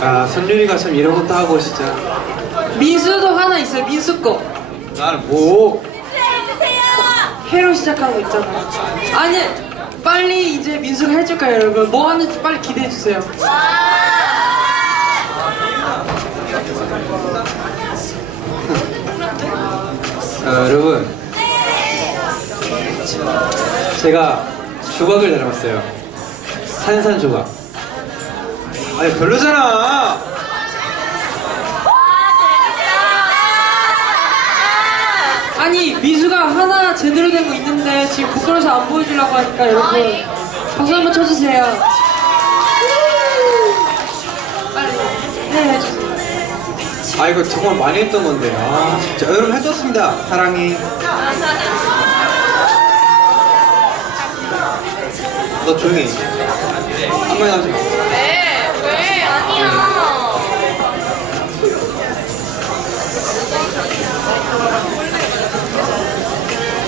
아 선율이가 참 이런 것도 하고 진짜 민수도 하나 있어요. 민수 거. 나는 뭐 해로 시작하는 거 있잖아. 아니, 빨리 이제 민수가 해줄까요, 여러분? 뭐 하는지 빨리 기대해 주세요. 아, 여러분 제가 조각을 닮았어요 산산 조각 아니 별로잖아 아니, 민수가 하나 제대로 된 거 있는데 지금 부끄러워서 안 보여주려고 하니까 여러분 박수 한번 쳐주세요. 빨리 네, 해주세요. 아 이거 정말 많이 했던 건데 아 진짜 여러분 해줬습니다 사랑해 너 조용히 해. 한마디 하지 마 왜? 왜? 아니야.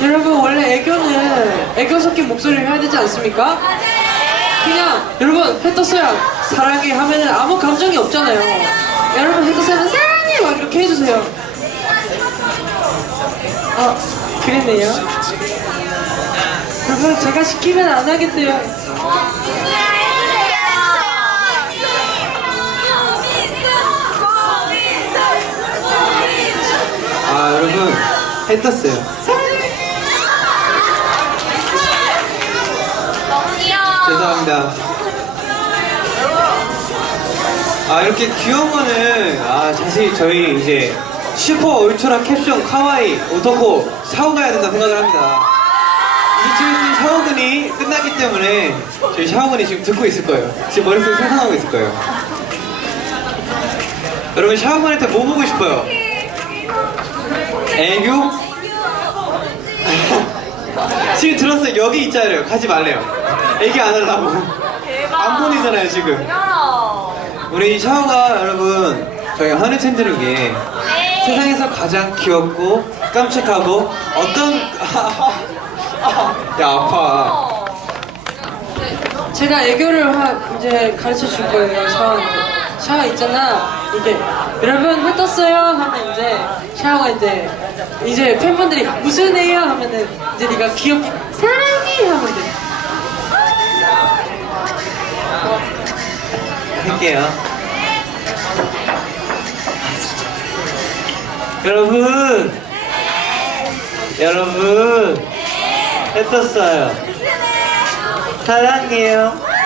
여러분 원래 애교는 애교 섞인 목소리를 해야 되지 않습니까? 그냥 여러분 해 떴어요 사랑해 하면은 아무 감정이 없잖아요 여러분 해 떴어요 사랑해 막 이렇게 해주세요 아 그랬네요 여러분 제가 시키면 안 하겠대요 아여 러분 해 떴어요 너무 귀여워. 죄송합니다 아 이렇게 귀여운 거는 아 사실 저희 이제 슈퍼 울트라 캡숑 카와이 오토코 샤워 가야 된다 생각을 합니다 이제 지금 있는 샤워근이 끝났기 때문에 저희 샤워근이 지금 듣고 있을 거예요 지금 머릿속에 상상하고 있을 거예요 여러분 샤워근한테 뭐 보고 싶어요? 애교? 지금 들었어요. 여기 있잖아요. 가지 말래요. 애교 안 하려고. 안 보내잖아요 지금. 우리 샤오가 여러분 저희 하늘 챈드룩에 세상에서 가장 귀엽고 깜찍하고 어떤 야 아파. 제가 애교를 하, 이제 가르쳐 줄 거예요 샤워한테. 샤워 있잖아. 이게 여러분 해 떴어요? 하면 이제 샤워가 이제 이제 팬분들이 무슨 애요? 하면은 이제 네가 귀엽게 사랑해! 하면 돼 할게요. 여러분! 여러분! 해 떴어요. 사랑해요